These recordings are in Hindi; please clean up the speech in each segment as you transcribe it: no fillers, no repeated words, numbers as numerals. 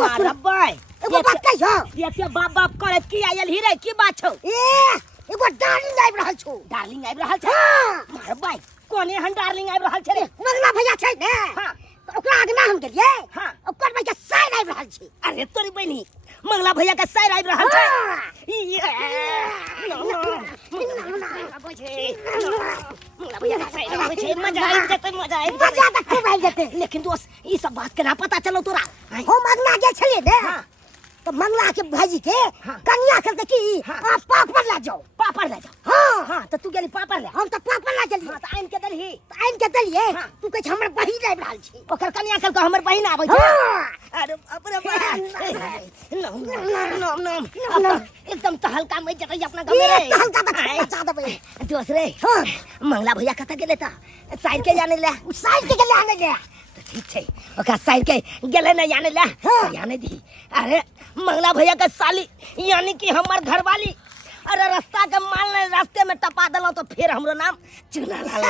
मारा बाय एगो बात कहि हो ये के बाप बाप करे की आयल ही रे की बात छौ एगो डार्लिंग आबि रहल छौ डार्लिंग आबि रहल छै मार बाय कोने हन डार्लिंग आबि रहल छै रे मंगला भैया छै ने हां ओकरा आगना हम गेलियै हां ओकर भैया साइड आबि रहल छै अरे तोरी बहनी मंगला भैया का साइड आबि रहल छै मंगला भैया का साइड आबि छै मजा आबि जेतै मजा त खूब आबि जेतै लेकिन दोस्त ई सब बात केना पता चलो तोरा हम अगना गेल छलियै ने तो मंगला के भाजी के कन्या कहलकै कि आप पापड़ ला जाओ पापड़ ले जाओ हां तो तू गेली पापड़ ले हम तो पापड़ ला गेलियै त आइन के देलही तो आइन के देलियै तू कहै छै हमर बहिन आबि रहल छै ओकर कन्या कहलकै हमर बहिन आबै छै अरे बाप रे बाप एकदम तहलका मच जतै अपना गांव में रे तहलका त बचा देबै दूसरे मंगला भैया कत गेले त साइड के जाने ले साइड के गेले आने ले ठीक छै ओका साइड के गेले न जाने ले जाने दी अरे मंगला भैया का साली यानी कि हमर घरवाली अरे रास्ता के माल ने रास्ते में टपा देलो तो फिर हमरो नाम चुना लाल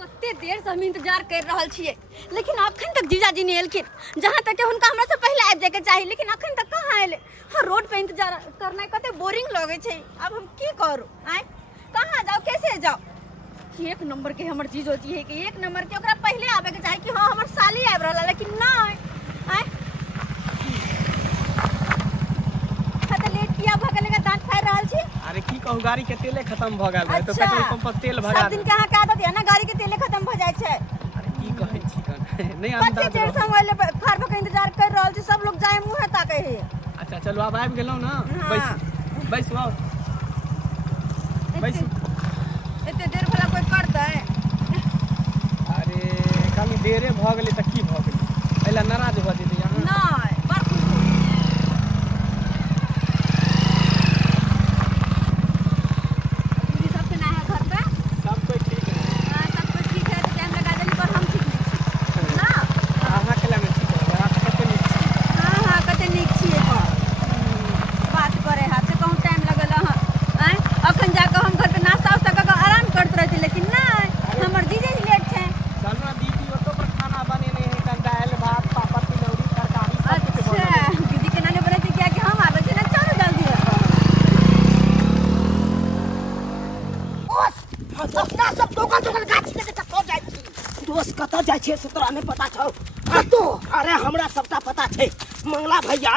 कते देर से हम इंतजार कर रहल छियै लेकिन अखन तक जीजाजी नहीं एलखिन जहां तक हुनका हमरा से पहले आबि जाय के चाही लेकिन अखन तक कहां एले हां रोड पे इंतजार करना कते बोरिंग लगे छै अब हम की करू आय कहां जाओ कैसे जाओ एक नंबर के हमर जीजोजी है कि एक नंबर के ओकरा पहले आबे के चाही कि हां हमर साली आबि रहल लेकिन नहीं आय कते लेट किया भ गेलै दांत फाड़ रहल छी अरे की कहू गाड़ी के तेले खत्म भ गेल है तो पेट्रोल पंप पर तेल भरा सब दिन के अहाँ के आदत है ना गाड़ी के तेले खत्म भ जाय छै अरे की कहै छी नहीं कते देर से हम ओले खार के इंतजार कर रहल छी सब लोग जाय मुंह ताकै है अच्छा चलो अब आबि गेलौ ना बैसू आओ बैसू एते देर भला कोई करतै अरे खाली देरे भ गेलै त की भ गेलै एला नाराज भ जेतै यहाँ नहीं बड़ खुश हो दीदी सब के ना है घर पे सब कोई ठीक है हां सब कुछ ठीक है टाइम लगा देली पर हम ठीक नहीं छी ना अहाँ के लगे ठीक है अहाँ कते नीक छी हां कते नीक छियै तो बात करे हाथ से कहूं टाइम लगल हां हैं अखन जाके हम घर पे नाश्ता उस्ता करके आराम करत रहती लेकिन नहीं हमर दीदी लेट छै चलना दीदी ओतो पर खाना बने नहीं है कल दाल भात पापड़ तिलौरी तरकारी सब कुछ अच्छा दीदी के नाने बोले क्या कि हम आबे छै ना चलो जल्दी ओस अपना सब दोकान गाछ के कतौ जाइ छी दोस्त कत जाय छै से तोरा नहीं पता छौ कतौ अरे हमरा सबटा पता छै मंगला भैया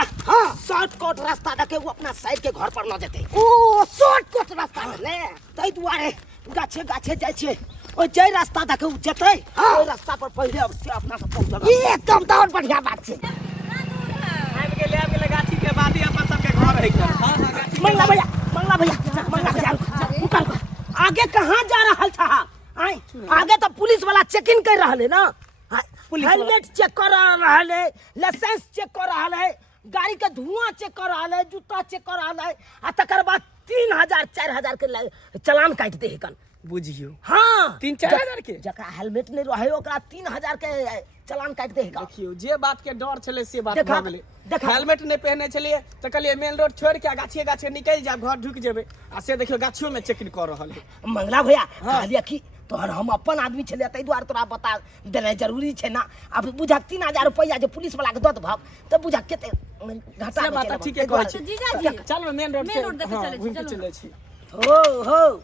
शॉर्टकट रास्ता देखे वो अपना साइड के घर पर न जेते ओ शॉर्टकट रास्ता ने तै दुआरे गाछे गाछे जाय छै ओ जे रास्ता देखे उ जेते ओइ रास्ता पर पहिले से अपना सब पहुंचल एकदम तो बढ़िया बात छै आबि गेलै गाछी के बादी अपन सब के घर है हां हां गाछी मंगला भैया रुक आगे कहां जा रहल था आय आगे तो पुलिस वाला चेकिंग कर रहल है ना हेलमेट चेक कर रहल है लाइसेंस चेक कर रहल है गाड़ी के धुआं चेक कर रहल है जूता चेक कर रहल है आ तकर बाद 3000 4000 के चालान काट दे हिकन बुझियो हां 3-4 के जकरा हेलमेट नहीं रहे ओकरा 3000 के चालान काट दे हिकन देखियो जे बात के डर छले से बात देखा, भ गेलै देखा। हेलमेट नहीं पहने छलिए त कहलिए मेन रोड छोड़ के गाछिए गाछिए निकल जा घर ढुक जेबे आ से देखियो गाछियों में चेकिंग कर रहल है मंगला भैया कहलिए कि तोहर हम अपन आदमी छलिए तै दुआरे तोरा बता देना जरूरी छै ना अब बुझा 3000 रुपया जे पुलिस वाला के दत भाव त बुझा केते घाटा से बात ठीक है कहै छी जीजाजी चल मेन रोड से देखे चले छी चले छी हो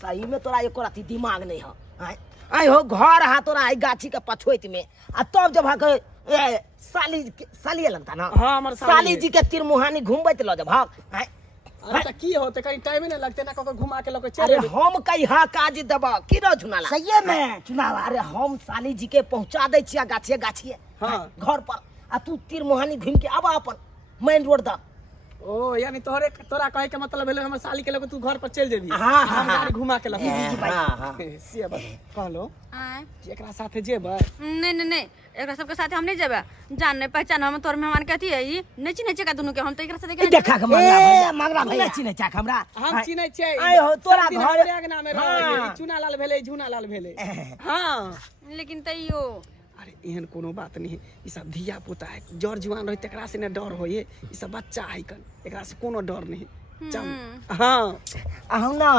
सही में तोरा एको राती दिमाग नहीं हो आय हो घर हा तोरा आई गाछी के पछोइत में आ तब जब हा साली लगता ना हां हमर साली जी के तिरमुहानी घुमबैत ल जब हा अरे त की होते कहीं टाइम नहीं लगते ना कको घुमा के लोग चले अरे हम कई हा काज देब की रो झुनाला सही में चुनाव अरे हम साली जी के पहुंचा दे छिया गाछिए गाछिए घर पर आ तू तिरमुहानी घूम के आबा अपन मेन रोड दा ओ यानी तोरा कहे के मतलब भेले हमर साली के लोग तू घर पर चल जेबी हां गाड़ी घुमा के लगे जी भाई से बात कहलो आय एकरा साथे जेबै नहीं एकरा सबके साथ हम नहीं जेबे जान नहीं पहचान हम तोर मेहमान कहती है ई नहीं चिन्है छै का दुनु के हम त एकरा से देखे देखा के मंगला भैया चिन्है चाक हमरा हम चिन्है छै आय हो तोरा घर अंगना में रहै चुना लाल भेलै झुना लाल भेलै हां लेकिन तैयो अरे एहन कोनो बात नहीं ई सब धिया पुता है जर जुआन रहे तकरा से न डर होए ई सब बच्चा है कन एकरा से कोनो डर नहीं चल हाँ हम ना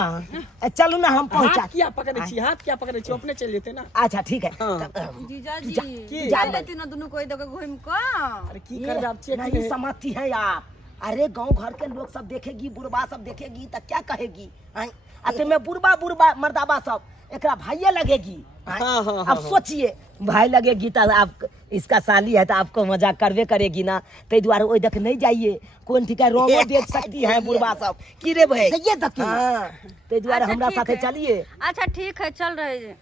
चलू ना हम पहुंचा हाथ क्या पकड़े छी हाथ क्या पकड़े छी अपने चल जेते ना अच्छा ठीक है हाँ। जीजा जी की? जा लेती ना दोनों कोई दगे घूम को। अरे की कर आप चेक नहीं समझती है आप। अरे गांव घर के लोग सब देखेगी बुढ़बा सब देखेगी तो क्या कहेगी अते में बुढ़बा मर्दाबा सब एकरा भाइये लगेगी। हाँ, हाँ, अब हाँ। सोचिए भाई लगेगी तो आप इसका साली है तो आपको मजाक करवे करेगी ना ते द्वारा ओइ देख नहीं जाइए कौन ठीक है रोमो देख सकती है बुढ़बा सब की रे भाई ये देखी हाँ ते द्वारा अच्छा, हमरा ठीक साथे है। चलिए। अच्छा ठीक है चल रहे हैं।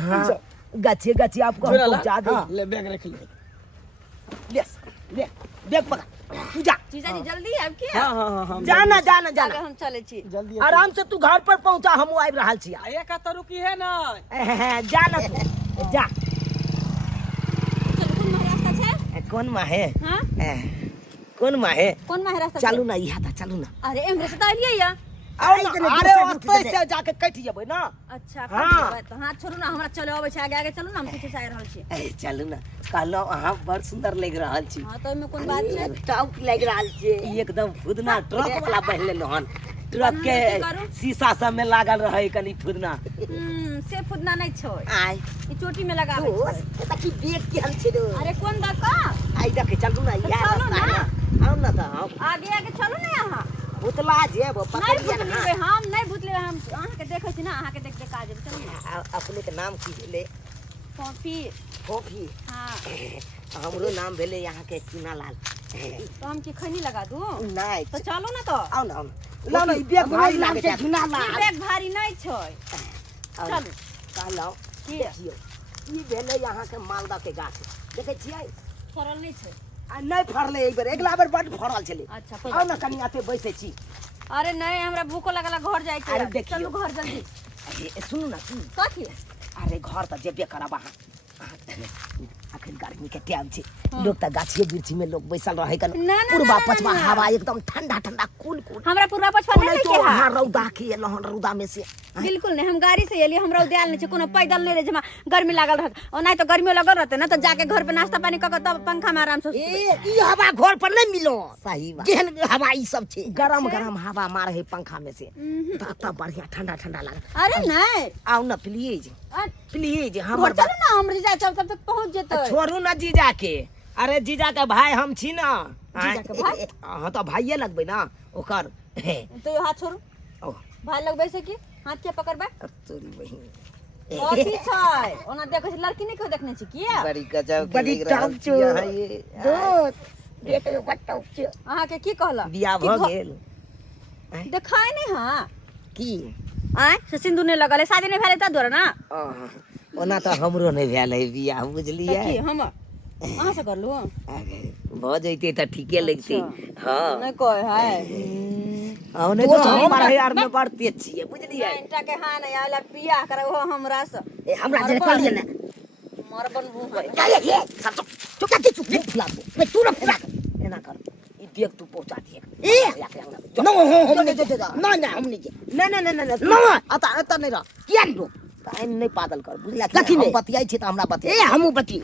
हाँ गच्छे आपको हम जोरा ला पहुंचा दे। हाँ, ले बैग रख ले ले देख पकड़ तू जा जीजा जी जल्दी अब की हाँ हाँ हाँ जाना आगे जाना हम चले छी। जल्दी आराम से तू घर पर पहुंचा हम आबि रहल छी। आए का तो रुकी है ना जाना तू जा चल कौन महारास्ता छे? कौन माँ है हां कौन माँ है कौन महारास्ता? चलू ना यहाँ था चलू ना अरे एमरे से तो आइलिए या। आओ ना, अरे ओतै से जाके कटि जेबै ना। अच्छा हाँ। हाँ। तो हाथ छोड़ू ना हमरा चले आवे छै आगे आगे चलू ना हम पीछे से आ रहल छी। चलू ना कहलौ अहाँ बड़ सुंदर लग रहल छी। हां तो एमे कोन बात छै? टॉप लग रहल छी एकदम फुदना ट्रक वाला बह लेलो हन ट्रक के शीशा सब में लागल रहे कनी फुदना से फुदना नहीं छै आय ई चोटी में लगावे छै। दोस्त त की देख के हम छी रे अरे कौन दका? आई देख चलू ना तो यार चलू ना। हम ना तो हम आगे आगे चलू ना यहाँ। उतला जेब नहीं पकड़िए ना। भूतलेबे हम नहीं भूतलेबे हम अहाँ के देखै छी ना अहाँ के देख देख काज चलू ना। अपने के नाम की भेले कॉफी। कॉफी हाँ हमरो नाम भेले यहाँ के चुनालाल। तो हम की खैनी लगा दूं? नहीं तो चलो ना तो। आओ ना लो ना ई बैग भारी लागे छै ई बैग भारी नहीं छै। चलू कहलौ की देखियो ई भेले यहाँ के मालदा के गाछ देखे छियै फरल नहीं छै। आ नहीं फरले एक बेर अगला बेर बड फरल छले। अच्छा कोई आओ बात ना कनी आते बैसे छी। अरे नहीं हमरा भूखो लगला घर जाए अरे के। देखियो। चलू घर जल्दी। सुनू ना सुन कथी? अरे घर त जेबे करब अहाँ अखन गर्मी के टाइम छै लोग त गाछिए बिरछी में लोग बैसल रहे कन ना, ना, पूर्वा ना, ना, पछवा ना। हवा एकदम ठंडा ठंडा कूल हमरा पूरा पछवा नहीं तो लेके वहाँ हा। रौदा के लहन रौदा में से बिल्कुल नहीं हम गाड़ी से एलिए हमरा उद्याल नहीं छै कोनो पैदल नहीं रे जमा गर्मी लागल रहत और नहीं तो गर्मी लगल रहते ना तो जाके घर पे नाश्ता पानी क के तब पंखा में आराम से ई हवा घर पर नहीं मिलो सही बात केहन हवा ई सब छै गरम गरम हवा मारे है पंखा में से त बढ़िया ठंडा ठंडा लागे। अरे नहीं आओ ना प्लीज प्लीज घर हमर चलो ना हम जीजा तब तक पहुंच जेतै। छोड़ू ना जीजा के। अरे जीजा के भाई हम छी ना। जीजा के भाई? हाँ तो भाइये लगबे ना ओकर तो ये हाथ छोड़ू ओ भाई लगबै से की हाथ के पकड़बै तोरी बहिन कथी छै ओना देखै छी लड़की नहीं क्यों देखने छी किया बड़ी गजब बड़ी टॉप छो दोस्त देख लो बड़ टॉप छो अहाँ के की कहला बियाह भ गेल देखाय नहीं हां की आय से सिंदूर नहीं लगल है शादी नहीं भेलै त दोर ना ओना तो हमरो नहीं भेल है बियाह त की बुझलिए हम अहाँ से करलू भ जइते त ठीके लगते। हाँ नहीं कहे है औने तो हमार यार में बड़ तेज छिए बुझलिए। इंटा के हां नहीं आला बियाह करे वो हमरा से ए हमरा जे कर लिए ना मरबन मुंह है क्या ये सब चुप कर चुप फुला मैं तू ना फुला एना कर ई बैग तू पहुंचा दिए ए नो हम नहीं ना हम नहीं नहीं ना अता नहीं रह किया लो टाइम नहीं पागल कर बुझला कथी कि नहीं? बतियाई छी त हमरा ए बतिया हमू बती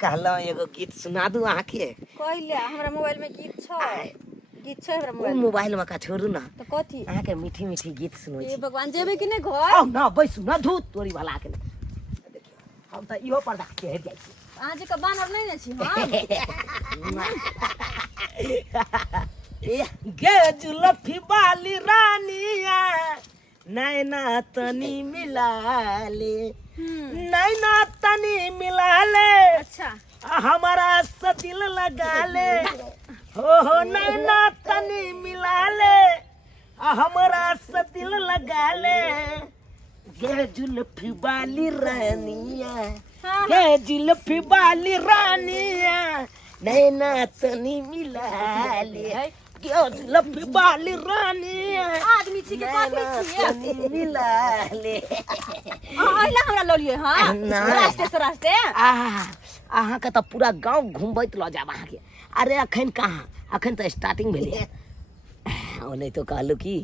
कहलौ एगो गीत सुना दू आहाँ के कहले हमरा मोबाइल में गीत छै गीत छै हमरा ओ मोबाइल में मोबाइल में का छोड़ू ना तो कथी आहाँ के मीठी मीठी गीत सुनबै ए छी। भगवान जेबे कि नहीं घर आओ ना बैसू ना धूत तोरी वाला के देखियो हम त इहो पर्दा के हेर जाई छी। अहाँ जी का बानर नहीं ने छी हां गे जुलफी वाली रानिया नैना तनी मिला ले नैना तनी मिला ले अच्छा हमारा सा दिल लगा ले हो नैना तनी मिला ले हमारा सा दिल लगा ले गे जुल्फी वाली रानिया गे जुल्फी वाली रानिया नैना तनी मिला ले गे जुल्फी वाली रानिया आदमी छी के कथी छी तनी मिला ले आइला हमरा ल लिए हां नहीं। रास्ते से रास्ते अहाँ के तो पूरा गांव घुमबैत ल जाब अहाँ के। अरे अखन कहाँ अखन तो स्टार्टिंग भेलै ओ नहीं तो कहलू की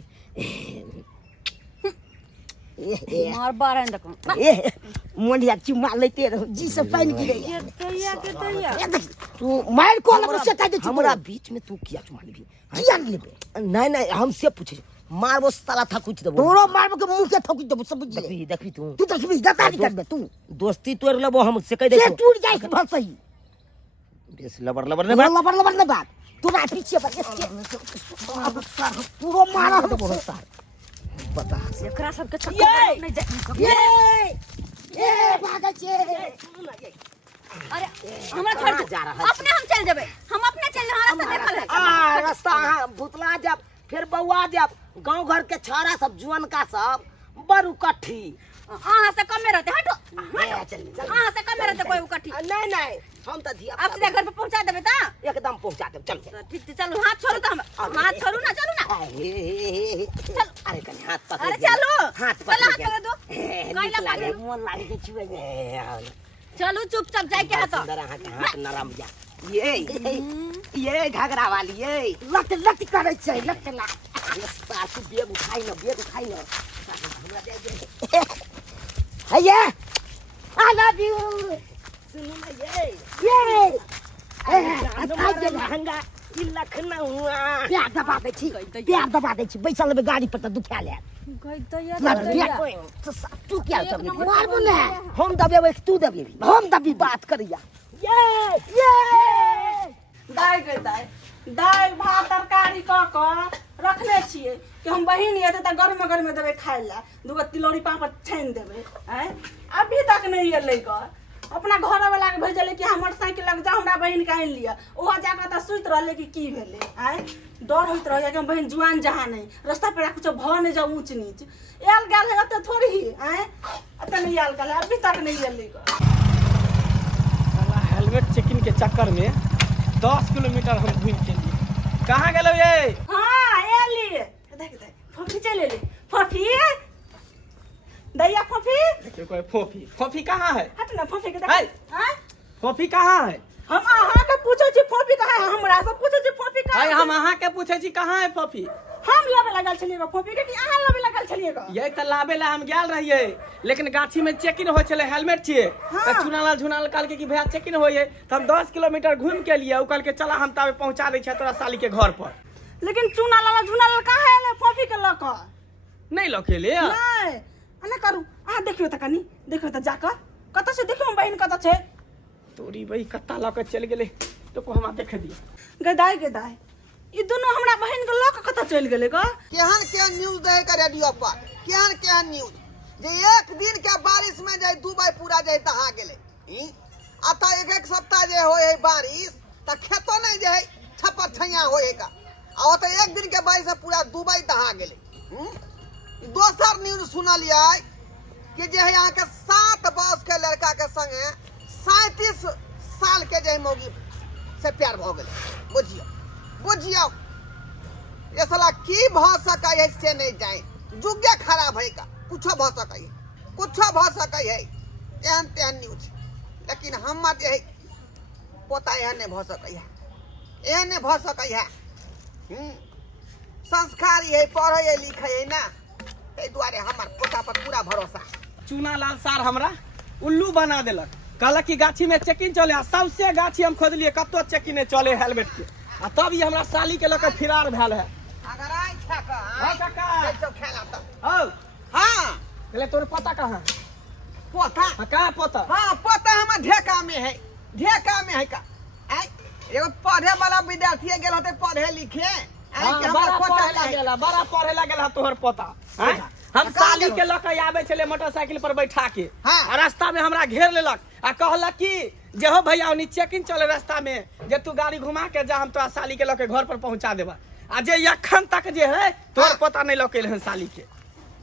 मार बारन देखो ए मोलिया चुमा लेते रहो जी से पानी गिरे ये तैया के तैया ये देख तू मार को लग से कह दे हमरा बीच में तू किया चुमा लेबी किया लेबे नहीं हमसे पूछे मारबो साला था कुछ देबो तोरो मारबो के मुंह के ठोकी देबो सब बुझ ले देखबी तू तू देखबी गता नहीं करबे तू दोस्ती तोड़ लेबो हम से कह दे से टूट जाए के भल सही बेस लबर लबर लबर ने बात तू ना पीछे पर इसके अब सर पूरा मारा हो बहुत सार बता एकरा सब के चक्कर नहीं जाए ये भागे छे अरे हमरा छोड़ दे जा रहा है? अपने हम चल जेबै हम अपने चल जेबै हमरा से देखल है आ रास्ता हाँ भुतला जब फिर बउआ जब गांव घर के छौरा सब जुअन का सब बड़ उकट्ठी अहाँ से कमे रहते हटो अहाँ से कमे रहते कोई उकट्ठी नहीं हम तो धिया आप सीधे घर पे पहुंचा देबे ता एकदम पहुंचा दे चल ठीक है चलो हाथ छोड़ो तो हम हाथ छोड़ू ना चलो ना चल अरे कनी हाथ पकड़ अरे चलो हाथ चलो हाथ पकड़ पकड़ दो नीक लागे मन लागे के छुए चलो चुपचाप जाए के हाथ सुंदर हाथ नरम जा ये घाघरा वाली ये लट लट करे छे लट ला सासु बेग उठाई न हमरा दे दे हैया आई लव यू सुनो ना ये आज लहंगा ई लखनऊ प्यार दबा दे छी बैसल लेबे गाड़ी पर त दुखा ले गई तैया तू क्या सब मारबो ना हम दबेबै तू दबेबी हम दबी बात करिया दाय गई दाल भात तरकारी क रखने छिए कि हम बहिन एते त गर्म देबे खाइ ला दूगो तिलौरी पापड़ छानि देबे हैं अभी तक नहीं एलै ग अपना घर वाला के भेजले कि हमर साइकिल लग जा हमरा बहिन के आइन लिया ओहा जाके त सुइत रहले कि की भेले हैं डर होइत रह कि हम बहिन जुआन जहां नहीं रास्ता पे कुछ भ नहीं जा ऊंच नीच एल गेल है अते थोड़ी हैं अते नहीं एल गेल अभी तक नहीं एलै ग साला हेलमेट चेकिंग के चक्कर में 10 किलोमीटर हम घूम के लिए कहाँ गेलो ये हाँ एली देख फोफी चले ले फोफी दैया फोफी देखियो कोई फोफी कहाँ है हट ना फोफी के है? देख हैं फोफी कहाँ है हम अहाँ के पूछे छी फोफी कहाँ है हमरा से पूछे छी फोफी कहाँ अरे है हम अहाँ के पूछे छी कहाँ है फोफी हम लेबे लगल छलिए ग फोफी के कि अहाँ लेबे लगल छलिए ग ये त लाबे ला हम गेल रहिए लेकिन गाछी में चेकिंग हो चले हेलमेट छिए हाँ। त चुनाला झुनाल काल के कि भैया चेकिंग होइए त हम 10 किलोमीटर घूम के लिए उ काल के चला हम ताबे पहुंचा दै छै तोरा साली के घर पर लेकिन चूना लाला झुना लाला कहाँ है ले फोफी के लक नहीं लके ले नहीं अने करू अहाँ देखियो त कनी देखियो त जाकर कत से देखियो हम बहिन कत छे तोरी भाई कत्ता लके चल गेले तो को हम देख दिए गदाई ई दोनों हमरा बहिन के लक कत चल गेले ग केहन केहन न्यूज दे का रेडियो पर केहन न्यूज जे एक दिन के बारिश में जाए दुबई पूरा जाए दहा गेले अतः एक सप्ताह जे होए है बारिश त खेतो नहीं जे है छपर छैया होए का आ त एक दिन के बारिश से पूरा दुबई दहा गेले दोसर न्यूज सुनलिए कि जे है यहाँ के 7 वर्ष के लड़का के संगे 37 साल के जे मौगी से प्यार भ गेले बुझियो ये साला की भ सकै है से नहीं जाए जुगे खराब है का कुछ भ सकै है एहन तेहन न्यूज लेकिन हम जे है पोता एहन नहीं भ सकै है एहन नहीं भ सकै है संस्कारी है पढ़े लिखे है ना ए दुआरे हमर पोता पर पूरा भरोसा चुनालाल सार हमरा उल्लू बना देलक कहलक कि गाछी में चेकिंग चले सबसे गाछी हम खोदलिए कतो चेकिंग नहीं चले हेलमेट के आ तब ये हमरा साली के लके फिरार भेल है अगर आई छा का हाँ काका सब खेला तो ओ हां कहले तोर पता कहाँ पोता हाँ कहाँ पता हाँ पोता हमर ढेका में है का आई एगो पढ़े वाला विद्यार्थी गेल होते पढ़े लिखे आई हाँ, के बड़ा हमर पोता पढ़े लागेला बड़ा पढ़े लागेला तोहर पता हैं? हम साली के लके आवे चले मोटरसाइकिल पर बैठा के हाँ। आ रास्ता में हमरा घेर लेलक आ कहलक कि जे हो भैया ओनी चेकिंग चले रास्ता में जे तू गाड़ी घुमा के जा हम तोरा साली के लके घर पर पहुंचा देबा आ जे अखन तक जे है तोहर हाँ। पता नहीं लके हन साली के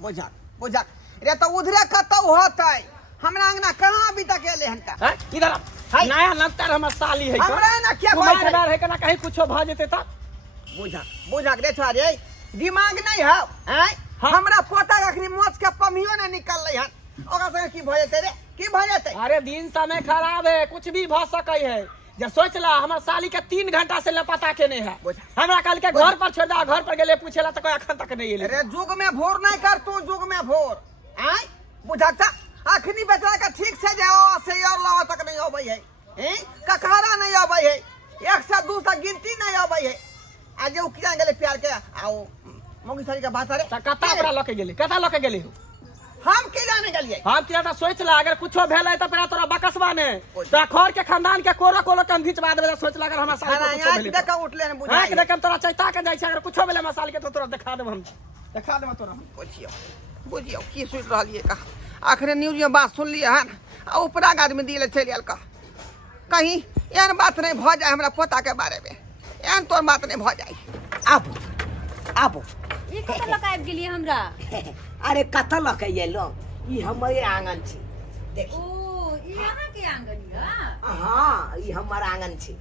बुझा रे तो उधरे कतौ होतै हमरा अंगना कहाँ अभी तक एले हन का हैं? इधर आ। हाय। नया नवतर हमर साली है हमरा ना क्या तू बात मार है? डार है कि ना कहीं कुछो भ जेते त बुझा रे छोरे दिमाग नहीं है हैं हाँ। हमरा पोता के अखनी मोच के पमियो ना निकललै हन ओकरा संगे की भ जेतै रे की भ जेतै अरे दिन समय खराब है कुछ भी भ सकै है जे सोच ला हमर साली के 3 घंटा से लपता के नहीं है बुझा। हमरा कल के घर पर छोड़ दा घर पर गेले पूछेला त कोई अखन तक नहीं एले रे जुग में भोर नहीं कर तू जुग में भोर हैं बुझाता अखनी बेचारा का ठीक से जाओ से और लावा तक नहीं अबै है कखहरा नहीं अबै है 1 से 2 से गिनती नहीं अबै है आज उ किया गेले प्यार के आओ मोगी सारी का बात अरे कता बड़ा लके गेली कता लके गेली हम के जाने गेलिए हम किया था सोच ला अगर कुछो भेलै त पेरा तोरा बकसबा ने तोरा घर के खानदान के कोरा कोलो कम घिचबा देबे सोच ला अगर हमरा साल को कुछो भेलै देखा उठले ने बुझा हां के देखम तोरा चैता के जाय छै अगर कुछो भेलै मसाल के तो तोरा दिखा देब हम दिखा देब तोरा हम बुझियो की सोच रहलिए का आखिर न्यूज में बात सुन लिए हन आ ऊपरा आदमी दिले चल आल का कहीं एहन बात नहीं भ जाए हमरा पोता के बारे में एहन तोर बात नहीं भ जाए आबो ये कत लक आबि गेलिए हमरा अरे कत लक एलो ई हमरे आंगन छी देख ओ ई अहाँ के आंगन या हां ई हमर आंगन छी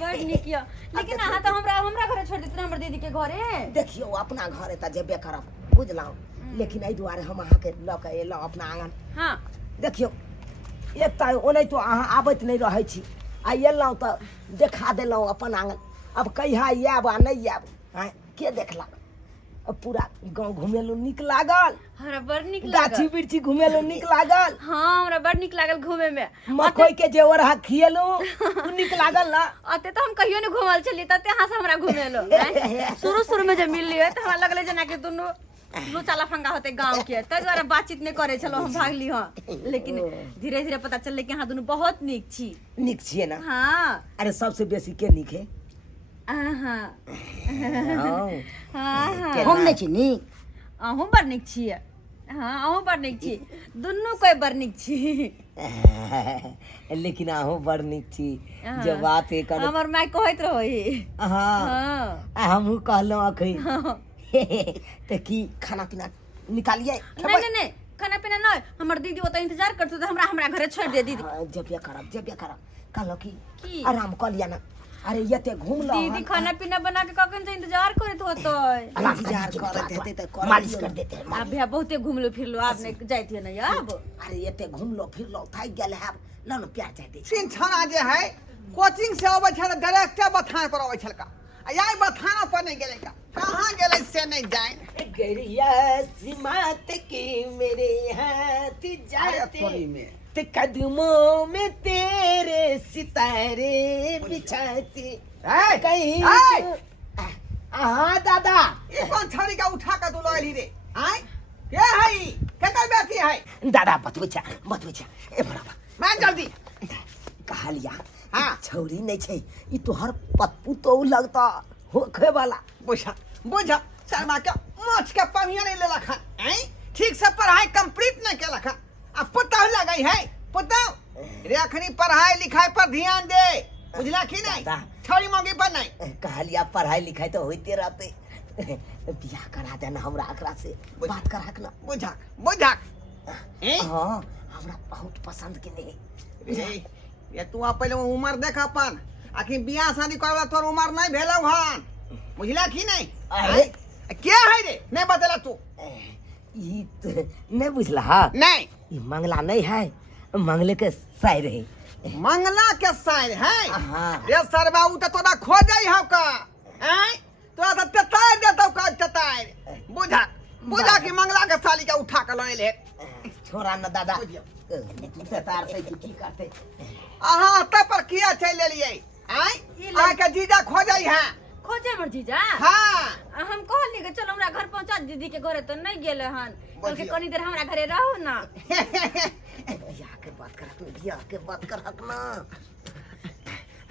बड़ नीक या लेकिन अहाँ तो हमरा घरे छोड़ देते हमर दीदी के घरे देखियो अपना घर त जेबे करब बुझलौ लेकिन एहि दुआरे हम अहाँ के लक एलो अपना आंगन हां देखियो एक त ओनै तो अहाँ आबैत नहीं रहै छी आ एलौ त देखा देलौ अपन आंगन अब कहिया आब आ नहीं आब हैं के देखला अब पूरा गांव घुमेलो निक लागल हमरा बड़ नीक गाछी लागल बिरछी घुमेलो निक लागल हां हमरा बड़ नीक लागल घूमे में मकई के जेवर हा खिएलो निक लागल ना अते तो हम कहियो ने घुमल छलिए तते अहाँ से हमरा घुमेलो शुरू में जब मिललिए त हमरा लगले जना कि दुनु लुचा लफंगा होते गांव के त द्वारा बातचीत नहीं करे छलो हम भागली हां लेकिन धीरे धीरे पता चलले कि अहाँ दुनु बहुत नीक छी निक छिए ना हां अरे सबसे बेसी के निक है हां हां हां हम नहीं छी नीक अहूँ बड़ नीक छियै हाँ अहूँ बड़ नीक छी दुनू कोई बड़ नीक छी लेकिन अहूँ बड़ निक छी हाँ। जे बात है कर हमर माय कहैत रही हां हाँ हमहू कहलौ अखै हाँ। त की खाना पीना निकालिए नहीं खाना पीना नहीं हमर दीदी ओतऽ इंतजार करतो त हमरा घरे छोड़ दे दीदी जबिया करब कहलो की? की आराम कर लिया ना अरे येते घूम लो दीदी खाना पीना बना के कखन से इंतजार करत होतो इंतजार करत हेते त मालिश कर देते हैं। अब भैया बहुते घुमलो फिरलो आब नहीं जाइतिए नहीं अब अरे येते घूम लो फिर लो थाक गेल है लो न प्यार चाह दे तीन छना जे है कोचिंग से अबै छल डायरेक्ट बथान पर अबै छलका आ याई बथाना पर नहीं गेलै का कहां गेलै से नहीं जाए गरिया सिमात की मेरे हाथ जाते में ते कदमों में तेरे सितारे बिछाते कहीं हाँ दादा ये कौन छड़ी का उठा के दुलैली रे आय के है केकर बेटी है दादा बतबैछा ए बराबर मैं जल्दी कहलिया हाँ। छौरी नहीं छै ई तोहर पप्पू तो लगता होखे वाला बुझा शर्मा के माछ के पमिया नहीं ले लखन हैं ठीक से पढ़ाई कंप्लीट नहीं के लखन अब पता लगई है पता रे अखनी पढ़ाई लिखाई पर ध्यान दे बुझला कि नहीं दादा। छौरी मौगी पर नहीं कहलिया पढ़ाई लिखाई तो होते रहते बियाह करा देना हमरा एकरा से बात करहक ना बुझा हैं हाँ हमरा बहुत पसंद के नहीं ये तू पहले उम्र देख अपन आखिर बियाह शादी करवा तोर उम्र नहीं भेलौ हन बुझला कि नहीं अरे। क्या है रे नहीं बतेला तू ई तो नहीं बुझला हा नहीं ई मंगला नहीं है मंगले के शायर है मंगला के साइन है हाँ। रे सरबा उ त तोरा खोजै हौ का हैं तोरा त तताय देतौ का तताय बुझा कि मंगला के साली के उठा के लए ले छोरा न दादा बुझियो। तार से की करते अहाँ त पर किया चल लेलिए हैं आ के जीजा खोजै है खोजे हमर जीजा हां हम कहली कि चलो हमरा घर पहुंचा दीदी के घरे तो नहीं गेले हन बोल के बुझियो। कनी देर हमरा घरे रहो ना बियाह के बात करहक ना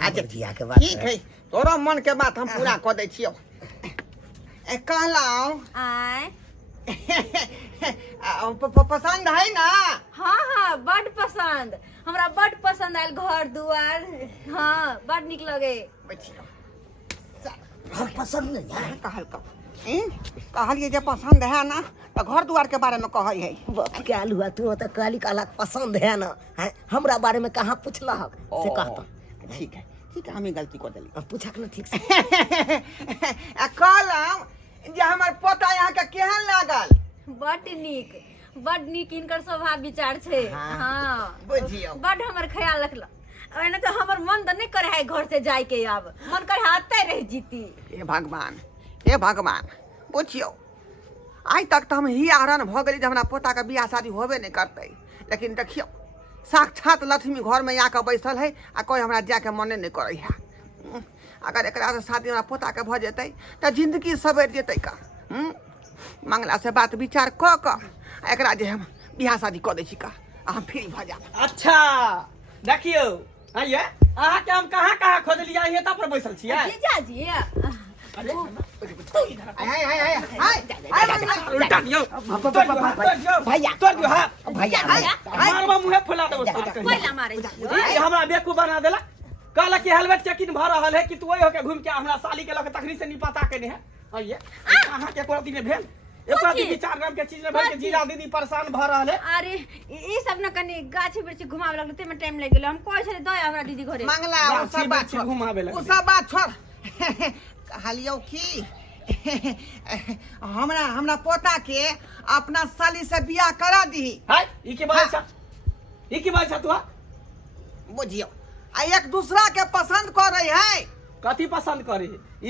आज बियाह के बात ठीक है तोरा मन के बात हम पूरा क दै छियो ए कहलाऊ आय पसंद है ना हाँ बड़ पसंद हमरा बड़ पसंद आयल घर दुआर हाँ बड़ निक लगे हम पसंद नहीं है कहलिए जे पसंद है ना तो घर द्वार के बारे में कहै है बात क्या हुआ तू तो कहली कहला पसंद है ना है हमरा बारे में कहाँ पूछला से कहता ठीक है हम ही गलती कर देली पूछक ना ठीक से कहलम जे हमर पोता यहाँ के केहन लागल बड़ नीक इनकर स्वभाव विचार छे हाँ बुझियो। बड़ हमर ख्याल रखला एने तो हमर मन तो नहीं करे है घर से जाए के अब मन करे आते रह जीती हे भगवान बुझियो आज तक तो हम ही आरण भ गेली जे हमरा पोता के बियाह शादी होबे नहीं करते लेकिन देखियो साक्षात लक्ष्मी घर में आके बैसल है आ कोई हमरा जाके मने नहीं करे है। अगर एकरा से शादी हमरा पोता के भ जेतै त जिंदगी सवेर जेतै का। मंगला से बात विचार क एकरा जे हम बियाह शादी क दै छी का हम फ्री भ जाब। अच्छा देखियो आइए अहाँ के हम कहाँ कहाँ खोज लिया ये तब पर बैसल छियै। जीजा जी हाय उल्टा दियो भैया तोड़ दियो हां भैया मारवा मुंहे फुला देबो पहिला मारे छियै। ई हमरा बेवकूफ बना देला। कहला कि हेलमेट चेकिंग भ रहल है कि तू ओइ होके घूम के हमरा साली के लके तखनी से निपाता केने है। आइए अहाँ के कोती में भेल एको दी विचार नाम के चीज में भेल के जीजा दीदी परेशान भ रहल है। अरे ई सब न कनी गाछी बिरछी घुमावे लगले ते में टाइम लाग गेल। हम कहै छले दय हमरा दीदी घरे मंगला वो सब बात छोड़ घुमावे लगे। वो सब बात छोड़ कहलियो की हमरा पोता के अपना साली से बियाह करा दी। हाय ई के बात छ ई की बात छ तू बुझियो आ एक दूसरा के पसंद कर रही है। कथी पसंद करे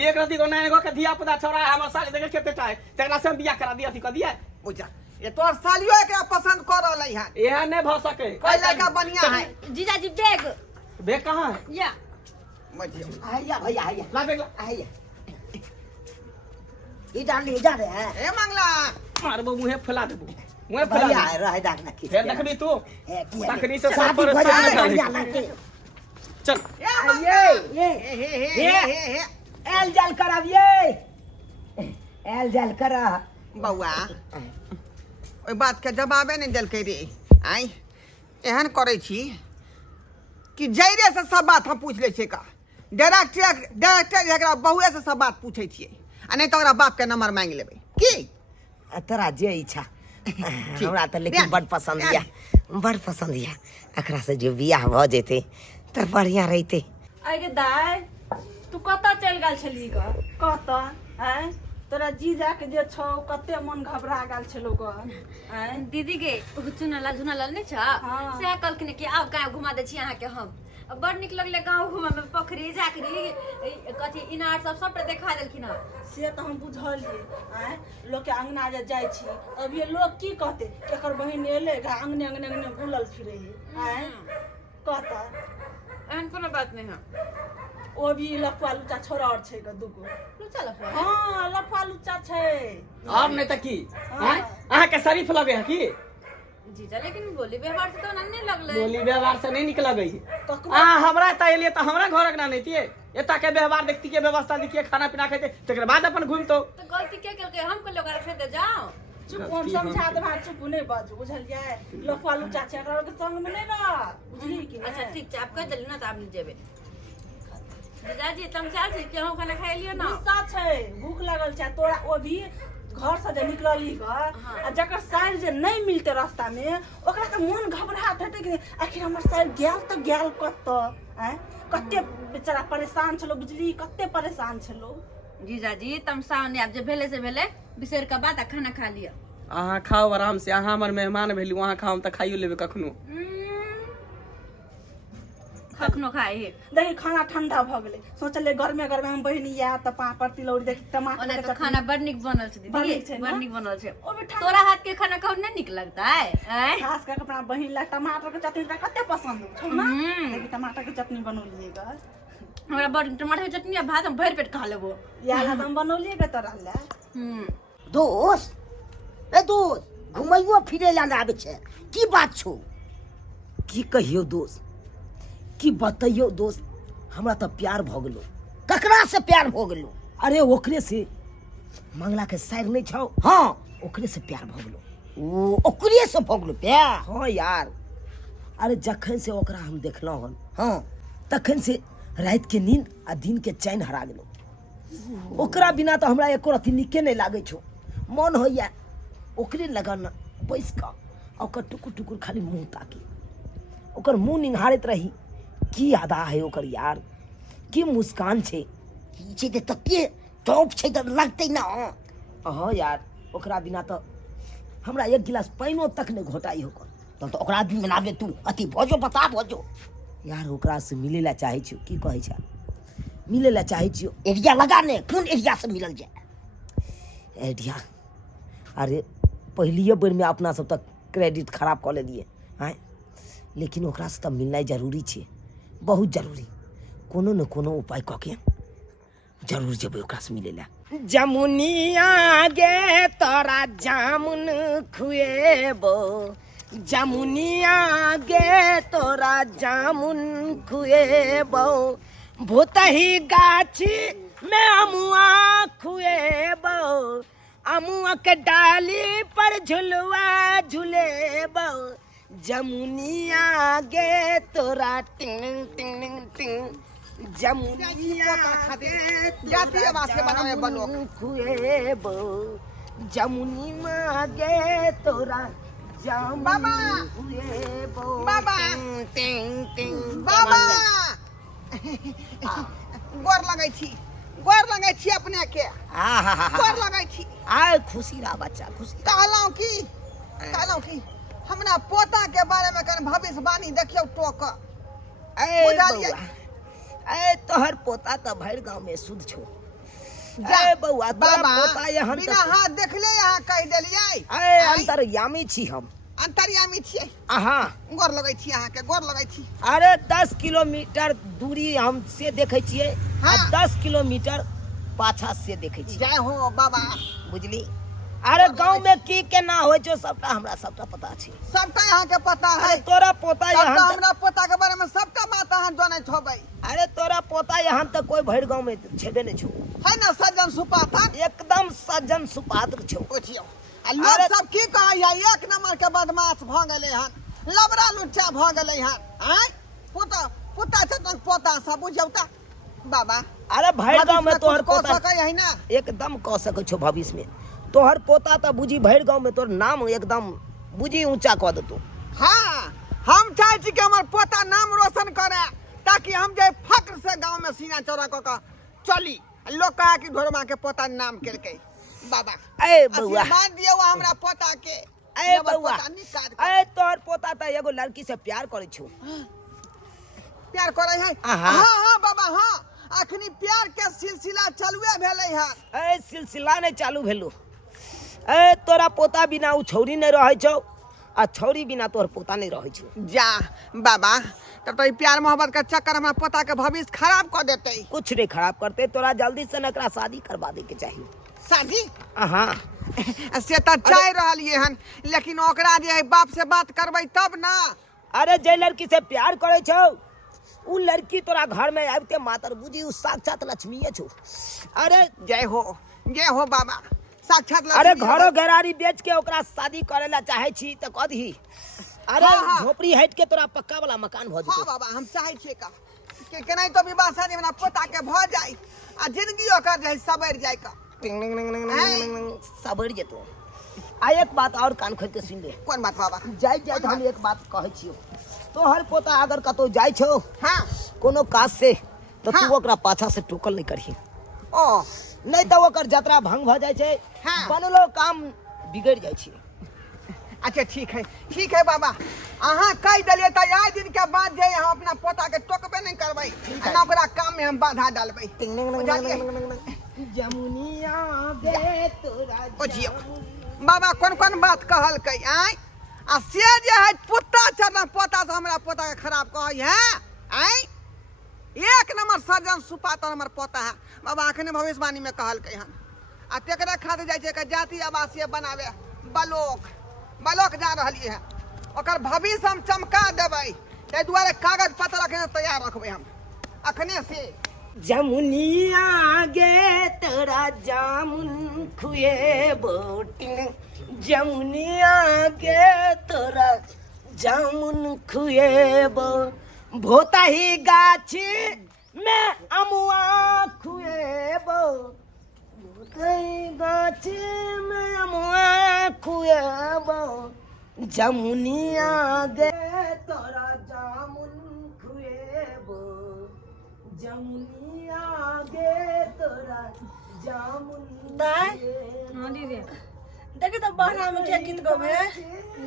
एक रति को नैन गो के धिया पुता छोरा है हमर साली देखे खेते चाहे तेकरा से बियाह करा दिया थी क दिया बुझा ये तोर सालियो एकरा पसंद कर रहलै है। एहा नहीं भ सके कोई लड़का बढ़िया है। जीजा जी बैग बे कहां है या बुझियो भैया भैया भैया ला बेग ला भैया ये डाल ले जा रहे हैं ए मंगला मारबो मुंहे फुला देबो मुंहे फुला भैया देबो। रह दाग ना खींच फिर देखबी तू तखनी से सब शादी पर भैया सामने भैया डाल लाते चल ये एल जल कराविए एल जल करा बउआ ओइ बात के जवाबे नहीं देलकै रे। आई एहन करै छी कि जैरे से सब बात हम पूछ ले छियै का डायरेक्टर एकरा बहुए से सब बात पूछै छियै आ नहीं तो ओकरा बाप के नंबर मांग लेबै की। तोरा जे इच्छा हमरा तो लेकिन बड़ पसंद या बड़ पसंद या एकरा से जो बियाह भ जेते त बढ़िया रहते। अरे दाय तू कत चल गेल छली ग कत हैं तोरा जीजा के जे छौ कते मन घबरा गेल छलो ग हैं दीदी के चुनला झुनला नहीं छ हाँ। से कहलखिन कि आब गाँव घुमा दे छी अहाँ के हम बड़ निक लगले गाँव घुमा में पोखरी झाकरी कथी इनार सब देखा देलखिन हँ। से तो हम बुझलिए हैं लोग के अंगना जे जाय छी अब ये लोग की कहते एकर बहिन एले गा अंगने अंगने अंगने बुलल फिरे हैं कहता एहन कोनो बात नहीं है। ओ भी लफा लुचा छोरा और छै ग दुगो लुचा लफा हां लफा लुचा छै और नहीं त की हैं अहाँ के शरीफ लगे है की जीजा लेकिन बोली व्यवहार से तो नहीं लगले। बोली व्यवहार से नहीं निकल गई ककरो हमरा त एलिए त हमरा घर ना नैतिए एता के व्यवहार देखती के व्यवस्था देखिए खाना पीना खाते तकर बाद अपन घूमतो तो गलती के केलके हमको लोग खेते जाओ चुप हम समझा देबा चुप नहीं बाजू बुझलिए लफा लुचा छै एकरा के संग में नहीं रह बुझली कि अच्छा ठीक है आप कह दिली ना तो आप नहीं जेबे। जीजा जी तुम चाल से केहू खाना खाइ लियो ना गुस्सा छै भूख लगल छै तोरा ओ भी घर से जे निकलली ग आ जकर साइड जे नहीं मिलते रास्ता में ओकरा के मन घबराहट हेते कि आखिर हमर साइड गेल त गेल कत हैं कते बेचारा परेशान छलो बिजली कते परेशान छलो। जीजा जी तुम सामने आप जे भेले से भेले बिसर का बात खाना खा लिया अहाँ खाओ आराम से अहाँ हमर मेहमान भेलू अहाँ खाओ त खाइयो लेबे कखनो कखनो खाए हे देखी खाना ठंडा भ गेले सोचले गर्मे गर्मे हम बहिनी या त पापड़ तिलौरी देखी टमाटर ओने के तो खाना बड़ निक बनल छै बड़ दीदी नीक छै बड़ ना? निक बनल छै। ओ भी ठंडा तोरा हाथ के खाना खाओ नहीं निक लगता है हैं? खास करके अपना बहिन ला टमाटर के चटनी त कते पसंद छौ ना देखी टमाटर के चटनी बनौलिए ग हमरा बड़ टमाटर के चटनी आ भात हम भर पेट खा लेबो। या ला हम बनौलिए ग तोरा ला दोस्त ए दोस्त घुमैयो फिरे ला आबे छै की बात छौ की कहियो दोस्त की बतैयो दोस्त हमरा तो प्यार भ गेलो ककरा से प्यार भ गेलो अरे ओकरे से मंगला के साइड नहीं छौ हाँ ओकरे से प्यार भ गेलो ओ ओकरे से भ गेलो प्यार हाँ यार अरे जखन से ओकरा हम देखलौ हन हाँ तखन से रात के नींद आ दिन के चैन हरा गेलो ओकरा बिना तो हमरा एको रति निके नहीं लागे छो मन होइया ओकरे लगन बैस का ओकर टुकुर टुकुर खाली मुंह ताकी ओकर मुंह निहारत रही की अदा है ओकर यार की मुस्कान छे की छे ते तते टॉप छे त लगते ना हाँ यार ओकरा बिना तो हमरा एक गिलास पानियो तक नहीं घोटाई होकर तो ओकरा आदमी बनाबे तू अति भोजो बता भोजो यार ओकरा से मिले ला चाहे छियो की कहे छा मिले ला चाहे छियो एरिया लगा ने कोन एरिया से मिलल जाए एरिया अरे पहलिए बेर में अपना सब तक क्रेडिट खराब कर ले दिए आय लेकिन ओकरा से तऽ मिलनाइ जरूरी छै, बहुत जरूरी। कोनो न कोनो उपाय कऽ के जरूर जेबै ओकरा से मिलै लए। जमुनिया गे तोरा जामुन खुएबो, जमुनिया गे तोरा जामुन खुएबो, भूतही गाछी में अमुआ खुएबो, अमुआ के डाली पर झुलवा झुलेबो, जमुनिया गे तोरा टिंग टिंग टिंग, जमुनिया गे जाती आवाज से बनावे बलोक। खुएबो, जमुनी माँ गे तोरा जामुन बाबा! खुएबो, बाबा! टिंग टिंग बाबा गोर लगै छी, गोर लगै छी अपने के, गोर लगै छी। आय खुशी रहा बच्चा, खुशी। कहलौं की हमरा पोता के बारे में कन भविष्यवाणी देखियो टोक। ए बुझलियै? बउआ, ए तोहर पोता तो भर गांव में शुद्ध छो। जा ए बउआ, तोहर बाबा पोता यहाँ बिना हाथ देखले यहाँ कह देलियै। ए अंतर्यामी छी हम। अंतर्यामी छियै। अहाँ गोर लगै छी अहाँ के, गोर लगै छी। अरे 10 किलोमीटर दूरी हम से देखे छियै, हाँ। 10 किलोमीटर पाछा से देखे छियै, जय हो बाबा। बुझली। अरे गांव में की केना होइ छो सबटा हमरा सबटा पता छै। सबका यहाँ के पता है। अरे तोरा पोता सबका यहाँ हमरा पोता के बारे में सबका बात अहाँ जानैत होबै। अरे तोरा पोता यहाँ तक कोई भर गांव में छेबे नहीं छो, है ना सज्जन सुपाता। एकदम सज्जन सुपात्र छो। पूछियो आ लोग सब की कहै है एक नंबर के बदमाश भ गेलै हन, लबरा लुच्चा भ गेलै हन। हैं पोता चतन पोता सब बुझियो त बाबा। अरे भर गांव में तोहर कह पोता सकै है ना। एकदम कह सकै छो भविष्य में तोहर पोता तो बुझी भर गांव में तोहर नाम एकदम बुझी ऊंचा कह देतो। हाँ हम चाहे छी कि हमर पोता नाम रोशन करे, ताकि हम जे फक्र से गांव में सीना चौड़ा क के चली, लोग कहे कि ढोरमा के पोता नाम केलकै। बाबा ए बउआ, आशीर्वाद दियो हमरा पोता के। ए हमर बउआ, पोता नीक काज करे। ए तोहर पोता तो एगो लड़की से प्यार करे छो। प्यार करे है। आहा। हाँ बाबा हाँ, अखनी प्यार के सिलसिला चालुए भेलै हन। ए सिलसिला नहीं चालू भेलो। ए तोरा पोता बिना उ छौरी नहीं रहे छो, आ छौरी बिना तोहर पोता नहीं रहे छो। जा बाबा, तब तो ई प्यार मोहब्बत के चक्कर हमरा पोता के भविष्य खराब कर देते। कुछ नहीं खराब करते, तोरा जल्दी से नकरा शादी करवा दे के चाहिए। शादी हाँ से तो चाह रहलिए हन, लेकिन ओकरा जे है बाप से बात करबै तब ना। अरे जे लड़की से प्यार करे छो उ लड़की तोरा घर में आबते मातर बुझी उ साक्षात लक्ष्मीए छो। अरे जय हो बाबा, साक्षात अरे लक्ष्मी घरो घरारी बेच के ओकरा शादी करे ला चाहे छी त कह दी। अरे हाँ। झोपड़ी हट के तोरा पक्का वाला मकान भ हाँ जेतो। बाबा हम चाहे छिए का कि केनाइ तो विवाह शादी हमरा पोता के भ जाई आ जिंदगी ओकर जे सबर जाय का। सबर जेतो। आ एक बात और कान खोल के सुन ले। कोन बात बाबा? जाय जाय हम एक बात कहै छियो, तोहर पोता अगर कतो जाय छो हाँ कोनो काज से तो हाँ। तू ओकरा पाछा से टोकल नहीं करही, ओ नहीं तो ओकर यात्रा भंग भ जाय छे, हाँ। बनलो काम बिगड़ जाय छे। अच्छा ठीक है बाबा, अहाँ कह दिलिए तो आए दिन के बाद जे हम अपना पोता के टोकबे नहीं करबै, ना ओकरा काम में हम बाधा डालबै। जमुनिया गे तोरा बुझियो बाबा कोन बात कहलकै आय आ से जे है पुता चरना पोता से हमरा पोता के खराब कहै है आय। एक नंबर सज्जन सुपातर हमर पोता है बाबा, अखने भविष्यवाणी में कहलकै हन। आ तेकरा खातिर जाय छै के जाति आवासीय बनावे बलोक जा रहलिए है, ओकर भविष्य हम चमका देबै। ताहि दुआरे कागज पत्र रखने तैयार रखबै हम अखने से। जमुनिया गे तोरा जामुन खुएबो, जमुनिया गे तोरा जामुन खुएबो, भोताही गाछी में अमुआ खुएबो, भोताही गाछी में अमुआ खुएबो, जमुनिया गे तोरा जामुन खुएबो, जमुनिया गे तोरा जामुन खुएबो। हाँ दीदी देखी तो बहना में क्या गीत गावे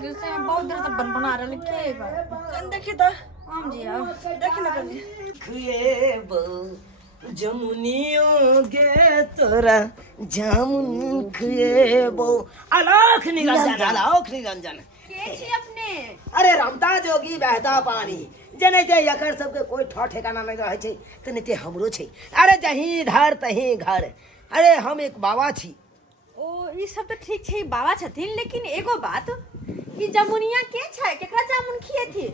जैसे बहुत देर से बना रहे के कन देखी तो हम जी आओ देखी ना कनी खुएबो, जमुनिया गे तोरा जामुन खुएबो। आलोक निरंजन, आलोक निरंजन। के छी अपने अरे रमता जोगी बहता पानी जने ते यकर सबके कोई ठौ ठिकाना नहीं रहे छे तने ते हमरो छे। अरे जहीं धर तहीं घर। अरे हम एक बाबा छी। ओ ई सब तो ठीक छै, बाबा छथिन, लेकिन एगो बात, ई जमुनिया के छै, केकरा जामुन खिए थी?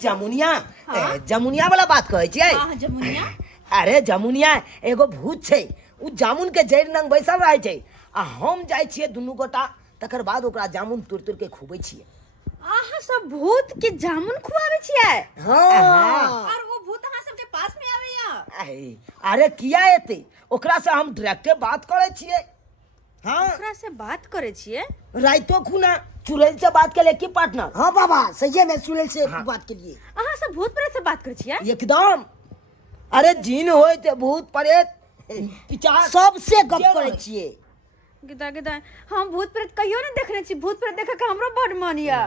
जमुनिया हाँ? जमुनिया वाला बात कहै छियै? हां जमुनिया। अरे जमुनिया एगो भूत छै, उ जामुन के जड़ नंग बैसल रहे छै आ हम जाय छियै दुनू गोटा, तकर बाद ओकरा जामुन तुर तुर के खुबै छियै। अहाँ सब भूत के जामुन खुआबै छियै? हाँ। और वो भूत अहाँ सबके पास में आबैया? अरे किया एते ओकरा से हम डायरेक्टे बात करे छियै। हाँ ओकरा से बात करे छियै? राइतो खुना चुड़ैल से बात के लिए की पार्टनर? हाँ बाबा सही में चुड़ैल से बात के लिए। अहाँ सब भूत प्रेत से बात करे छियै? एकदम। अरे जिन होय ते भूत प्रेत पिचास सबसे गप करे छियै। गिदा गिदा हम भूत प्रेत कहियो नहीं देखने छी। भूत प्रेत देखे के हमरो बड मन या।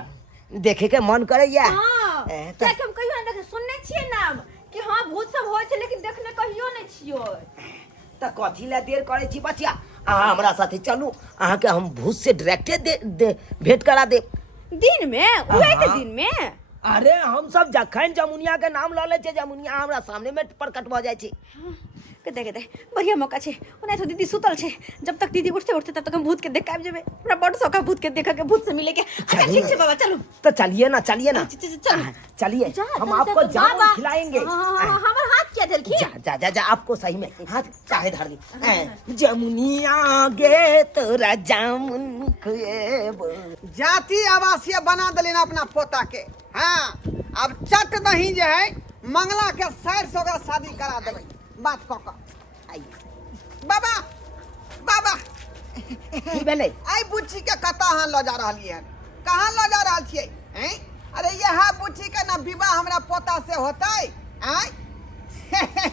देखे के मन करैया। हां क्या हम कहियो नहीं देखे, सुनने छियै नाम कि हां भूत सब होय छै, लेकिन देखने कहियो नहीं छियो। त कथी ला देर करे छी बचिया? अहाँ हमरा साथे चलू, अहाँ के हम भूत से डायरेक्टे भेंट करा दे। दिन में उहे के दिन में? अरे हम सब जखन जमुनिया के नाम ल ले छे, जमुनिया हमरा सामने में प्रकट भ जाय छे। गदे गदे बढ़िया मौका छे। ओना तो दीदी सुतल छे, जब तक दीदी उठते उठते तब तक हम भूत के देख के आब जेबे। हमरा बड़ शौक है भूत के देख के, भूत से मिले के। अच्छा ठीक छे बाबा, चलो तो चलिए ना, चलिए ना, चलो चलिए हम आपको जामुन खिलाएंगे। हमार हाथ क्या दिल जा जा जा जा आपको सही में हाथ चाहे धर दी। जमुनिया गे तोरा जामुन खुएब। जाति आवासीय बना दिले अपना पोता के। हाँ अब चट नहीं जे है मंगला के साइड से ओकरा शादी करा देबै। बात कऽ बाबा बाबा की भेलै? आई बुच्ची के कतऽ अहाँ लऽ जा रहलियै हन? कहाँ लऽ जा रहल छियै? हैं? अरे यह बुच्ची के ना विवाह हमरा पोता से होतै? आय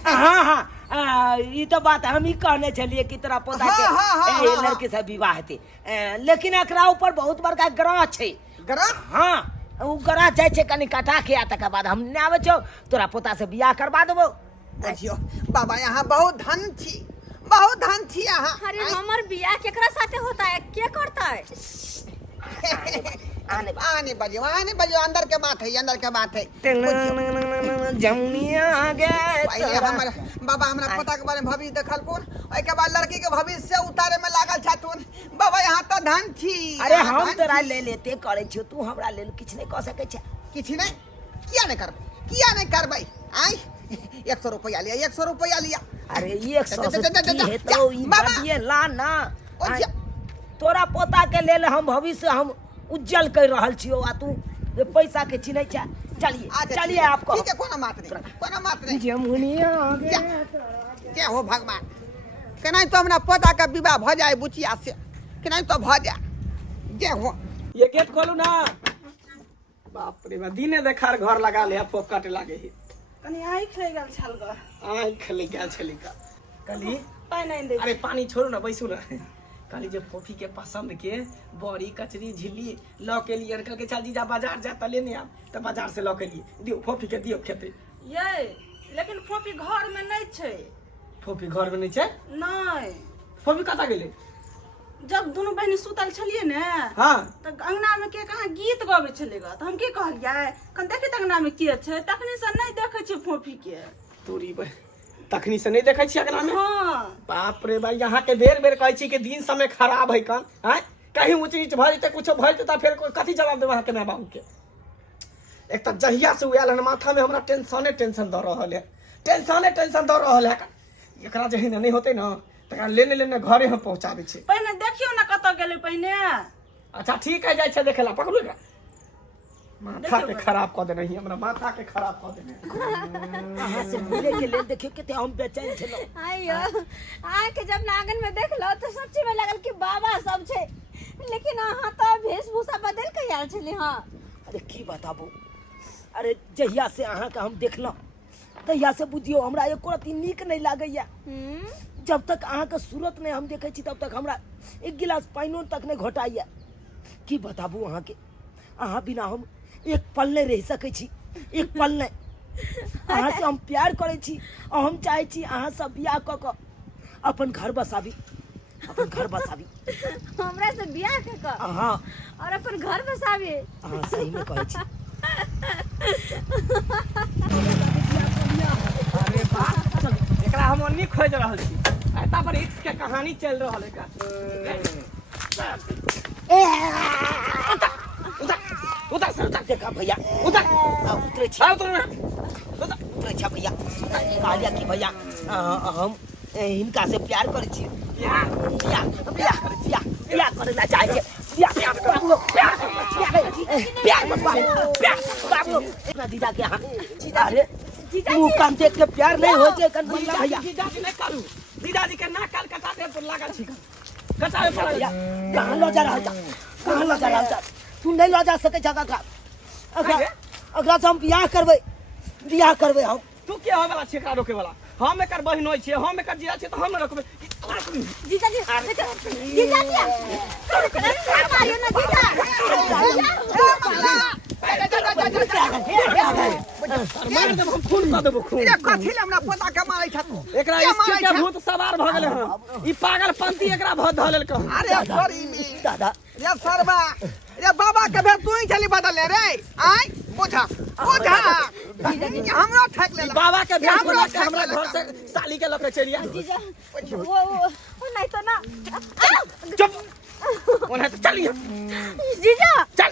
हाँ हाँ ये तो बात हम ही कहने चलिए कि तोरा पोता के ए लड़के से विवाह हेतै, लेकिन एकरा ऊपर बहुत बड़का ग्रह छै। ग्रह? हाँ उ ग्रह जाय छै कनि कटा के, आ तकर बाद हम ने आबै छौ तोरा पोता से बियाह करबा देबो। देखियो बाबा यहाँ बहुत धन छी, बहुत धन छी यहाँ। अरे हमर बियाह केकरा साथे होता है, के करता है? आने बजियो अंदर के बात है, अंदर के बात है। जमुनिया गे पहले हमर बाबा हमरा पोता के बारे में भविष्य देखल कोन, ओइ के बाद लड़की के भविष्य से उतारे में लागल छथुन। बाबा यहाँ तो धन छी। अरे हम तोरा ले लेते करे छियो, तू हमरा लेल किछ नहीं कह सकै छै। किछ नहीं? किया नहीं करबै? किया नहीं करबै? आई 100 रुपया लिया, 100 रुपया लिया। अरे 100 से की हेतौ? ई बाबा। गडिए ला ना। ओझा। तोरा पोता के लेल हम भविष्य हम उज्जवल कर रहल छियो, आ तू पैसा के चिन्है छै। चलिए अच्छा, चलिए आपको ठीक है, कोनो बात नहीं। जमुनिया क्या हो भगवान, केनाई तो हमरा पोता का विवाह भ जाए बुचिया से, केनाई तो भ जाए। जे हो ये गेट खोलू ना। बाप रे बा, दिने देखार घर लगा ले, फोक काटे लागे ही। कनी आई खले गेल छल ग। आई खले गेल छली का कली। पानी नहीं दे। अरे पानी छोड़ू ना, बैसू ना। काली जे फोफी के पसंद के बड़ी कचरी झिल्ली लौ के लिए कल के चल जीजा बाजार जा त लेने आ, त बाजार से लौ के लिए दियो फोफी के दियो खेते। ये लेकिन फोफी घर में नहीं छे। फोफी घर में नहीं छै? नहीं, फोफी कता गेले? जब दोनों बहनी सुतल छलिए ने, हां तो अंगना में के कहाँ गीत गावे छलेगा, तो हम के कहलिए कन देखे त अंगना में के छे, तखनी से नहीं देखे छे फोफी के। तोरी बे तखनी से नहीं देखै छी अंगना में? हां बाप रे भाई, यहाँ के बेर बेर कहै छी कि दिन समय खराब है कन, हैं कहीं ऊंच नीच भ जेते, कुछो भ जेते, फिर कथी जवाब देब अहाँ के माय बाबू के? एक त जहिया से उयाल हन माथा में हमरा टेंशन द रहल है, टेंशन द रहल है। एकरा जहिना नहीं होते ना तकरा लेने लेने घरे हम पहुंचाबे छी। पहले देखियो ना कत गेले पहले। अच्छा ठीक है, जाय छै देखेला, पकड़ू एकरा। माथा के खराब क देने ही, हमरा माथा के खराब क देने। अहाँ से मिले के लेल देखियो कते हम बेचैन छलो। आइयो आके जब नागन में देख लो तो सच्ची में लगल कि बाबा सब छे, लेकिन अहाँ तो वेशभूषा बदल के आयल छली। हां अरे की बताबू, अरे जहिया से अहाँ के हम देखलौ तहिया से बुझियो हमरा एको रती नीक नहीं लागैया। जब तक अहाँ के सूरत नहीं हम देखे छी, तब तक हमरा एक गिलास पानियो तक नहीं घोटाइया। की बताबू अहाँ के, अहाँ बिना हम एक पल नहीं रह सकै छी, एक पल नहीं। अहाँ से हम प्यार करे छी, और हम चाहे छी अहाँ सब बियाह क अपन घर बसाबी। अपन घर बसावी। हमरा से बियाह के कर हाँ और अपन घर बसावे। हाँ सही में कहै छी। अरे वाह एकरा हम अन्नी खोज रहल छी एता पर इश्क के कहानी चल रहल है का उधर से उधर देखा भैया उधर उतरे छी आओ तुम उतरे छी भैया। कहलिया कि भैया हम इनका से प्यार करे छी। प्यार करे ला चाहे छी। प्यार दीदा के हां अरे मुंह कान देख के प्यार नहीं हो जे कन भैया जीजा जी नहीं करू जीजा जी के ना काल कटा दे तो लागल छी कटावे पड़ल कहां लो जा रहल कहां लो जा रहल तू नहीं लो जा सके जगह का अगर हम बियाह करबै हम तू के हो वाला छिका रोके वाला हम एकर बहिन होई छी हम एकर जीजा छी तो हम रोकबे जीजा जी जीजा जी मारियो ना जीजा मार देब हम खून कर देब खून ये कथी ले हमरा पता के मारै छथु एकरा इसके के भूत सवार भ गेले हम ई पागलपंती एकरा भ ध लेल कहू अरे छोरी में दादा ये सरबा ये बाबा के भेल तू ही चली बदले रे आई बुझा हमरा ठक ले बाबा के भेष बना के हमरा घर से साली के लके चलिया जीजा वो नहीं तो ना चुप ओने तो चलिए जीजा चल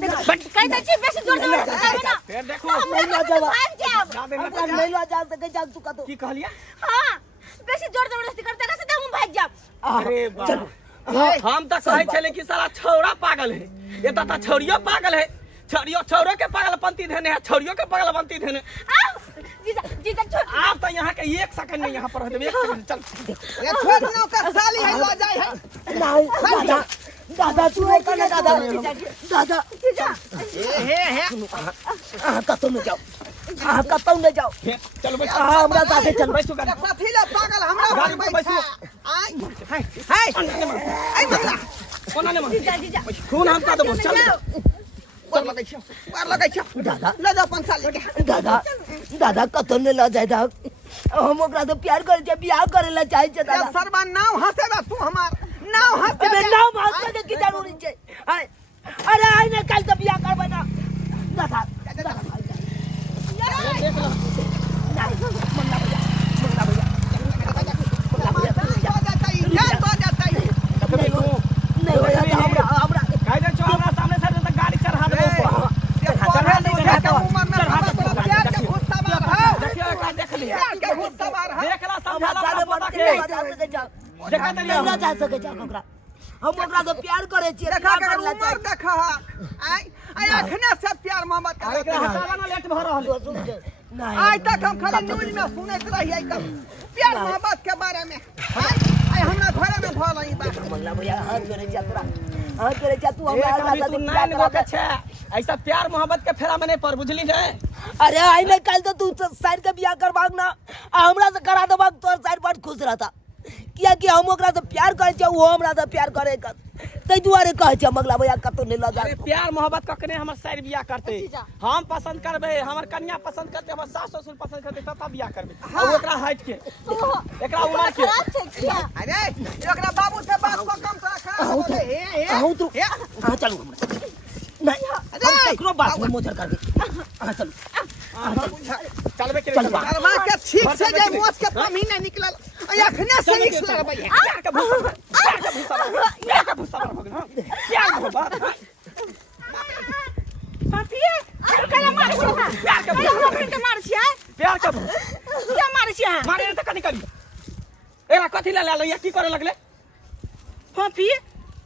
देखो कहीं तो बेसी जोर जोर से ना फिर देखो नहीं लो जावा जाबे अगर नहीं लो जा सके जा तू का तो की कहलिया हां बेसी जोर जबरदस्ती करते का से हम भाग जाब। अरे बाप हम तो कहे चले कि साला छौड़ा पागल है ये तो छौड़ियो पागल है छौड़ो के पागलपंती धने है छौड़ियो के पागलपंती धने जीजा जीजा छोड़ आप तो यहाँ के 1 सेकंड में यहाँ पर रह देबे 1 सेकंड चल ये छोड़ नो का साली है लो जाए है नहीं दादा दादा तू नहीं करना दादा जीजा हे कतौ न जाओ कतौ न जाओ चल बैठ हमरा साथे चल बैठो गाड़ी कथी ले पागल हमरा गाड़ी पे बैठो आई आई मगला कोना ने जीजा जीजा खून हम का देबो चल पर लगै छ दादा ले जा 5 साल लेके दादा कतौ न ल जाए दा हम ओकरा से प्यार करे छे बियाह करे ला चाहे छे ये दादा सरबा नाव हंसेबा तू हमार नाव हंसे अबे नाव भाग के की जरूरी छे अरे आई ने कल तो बियाह करबे ना दादा देख लो नहीं हो जाता हमरा कह दे चो हमरा सामने से तो गाड़ी चढ़ा देबो देखियो एकरा देख लिया देखला समझाला पता के देखा तनी नहीं जा सके जा ओकरा हम ओकरा से प्यार करे छिए देखा के उमर देखा आई आई अखने से प्यार मोहब्बत एकरा कर हटावा ना लेट भ रहल नहीं आज तक हम खाली न्यूज में सुनत रहिए प्यार मोहब्बत के बारे में आई हमरा घरे में भल ई बात मंगला भैया हाथ जोड़े जा तोरा हाथ जोड़े जा तू हमरा अभी साथे तू प्यार नाइन गो करा के छे ऐसा प्यार मोहब्बत के फेरा में नहीं पर बुझली ने अरे आई ने कल तो तू साइड के बियाह करबाग ना हमरा से करा देबाग तोर साइड पर खुश रहता किया कि हम ओकरा से प्यार करे छे वो हमरा से प्यार करे तै दुआरे कहे छे मंगला भैया कतो नहीं ल जा अरे प्यार मोहब्बत ककने हमर साइड बियाह करते हम पसंद करबे हमर कन्या पसंद करते हमर सास ससुर पसंद करते तब बियाह करबे और एकरा हट के एकरा उमर के खराब छे किया अरे एकरा बाबू से बात को कम तोरा खराब आहू तू हां चलू हमरा नहीं हम ककरो बात में मोजर कर दे हां चलू चलबे के चल बा। करवा के ठीक से जाय मोच के पानी नहीं निकलल अखने से निकलल भैया प्यार के भूसा हो गया प्यार मोहब्बत पापिए कला मार छ प्यार के हमरा फ्रेंड के मार छ प्यार के क्या मार छ मारे त कनी करी एला कथि ला ला की करे लगले पापिए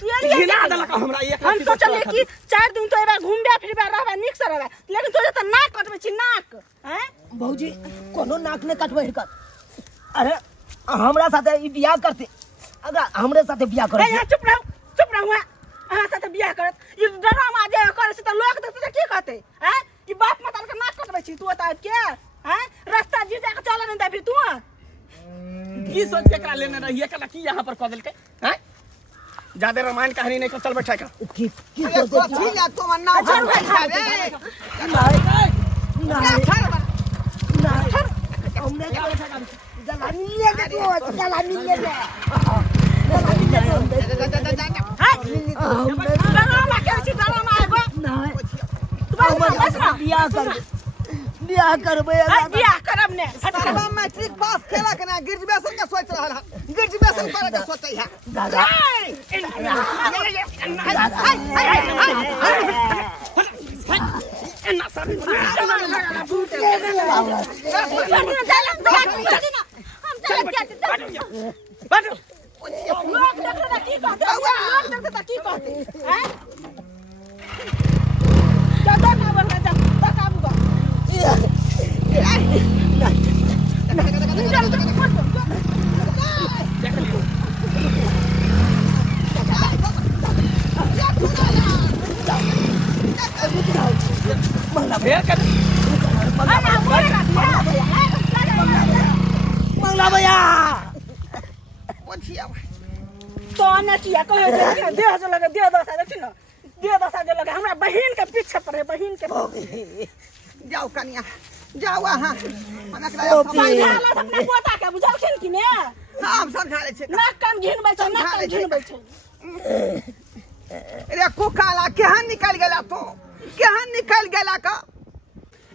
तू ये घिना देलक हमरा एक हम सोचले कि 4 दिन तो एबा घूमबे फिरबे रहबे निक से रहबे लेकिन तो त नाक कटबे छी नाक हैं भौजी कोनो नाक ने काटबे हिरकत अरे हमरा साथे ई बियाह करते अगर हमरे साथे बियाह करे ए चुप रहो अहाँ साथे बियाह करत ई ड्रामा जे करे से त लोग देखते की कहते हैं ई बाप माता के नाक कटबे छी तू त के हैं रास्ता जी जा के चल न दे तू की सोच के एकरा लेने रहिए कला की यहां पर क देलके हैं ज्यादा रामायण कहानी नहीं को चल बैठा का की अरे सोचे कथी ला तो नाव नहीं हमने जलानी ले के जलानी ले ले तू हां डरामा के छी डरामा आगो बस ना बियाह करबे बियाह करब ने सरवा मैट्रिक पास केला के ना ग्रेजुएशन के सोच रहल है ग्रेजुएशन करे के सोचै है दादा मंगला भैया तो न चिया कहे दे हजार लगे दे 10,000 देखी ना दे 10,000 लगे हमरा बहिन के पीछे पड़े बहिन के जाओ कनिया जाओ हां मना के समझाला अपने पोता के बुझलखिन कि ने हम समझा ले छै ना कम घिनबै छै ना कम घिनबै छै रे कुकाला केहन निकल गेला तो केहन निकल गेला का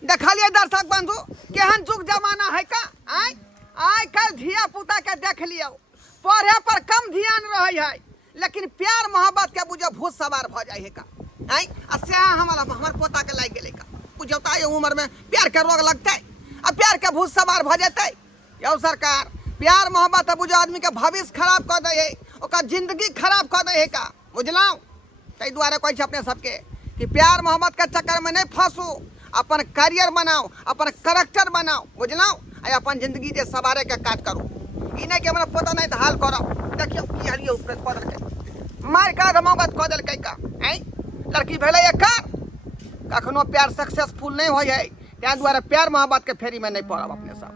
देखलिए दर्शक बंधु केहन जुग जमाना है का आइ कल धिया पुता के देख लियो पढ़े पर कम ध्यान रहे है लेकिन प्यार मोहब्बत के बुझो भूत सवार भ जाए है का आ से हमर पोता के लाग गेले का बुझो ता उम्र में प्यार के रोग लगते अब प्यार के भूत सवार भ जेते यौ सरकार प्यार मोहब्बत बुझो आदमी के भविष्य खराब कर दे है ओकर जिंदगी खराब कर दे है का बुझलौ तै दुआरे कहै छै अपने सबके कि प्यार मोहब्बत के चक्कर में नहीं फंसू अपन करियर बनाओ अपन कैरेक्टर बनाओ बुझलौ आ अपन जिंदगी जे सवारे के काज करू ई नहीं कि हमरा पता नहीं तो हाल करो देखियो की हलियो ऊपर पदर के मार का मोहब्बत क देल का लड़की भेले एकर कखनो प्यार सक्सेसफुल नहीं होय है त्या दुआरे प्यार मोहब्बत के फेरी में नहीं पड़ब अपने सब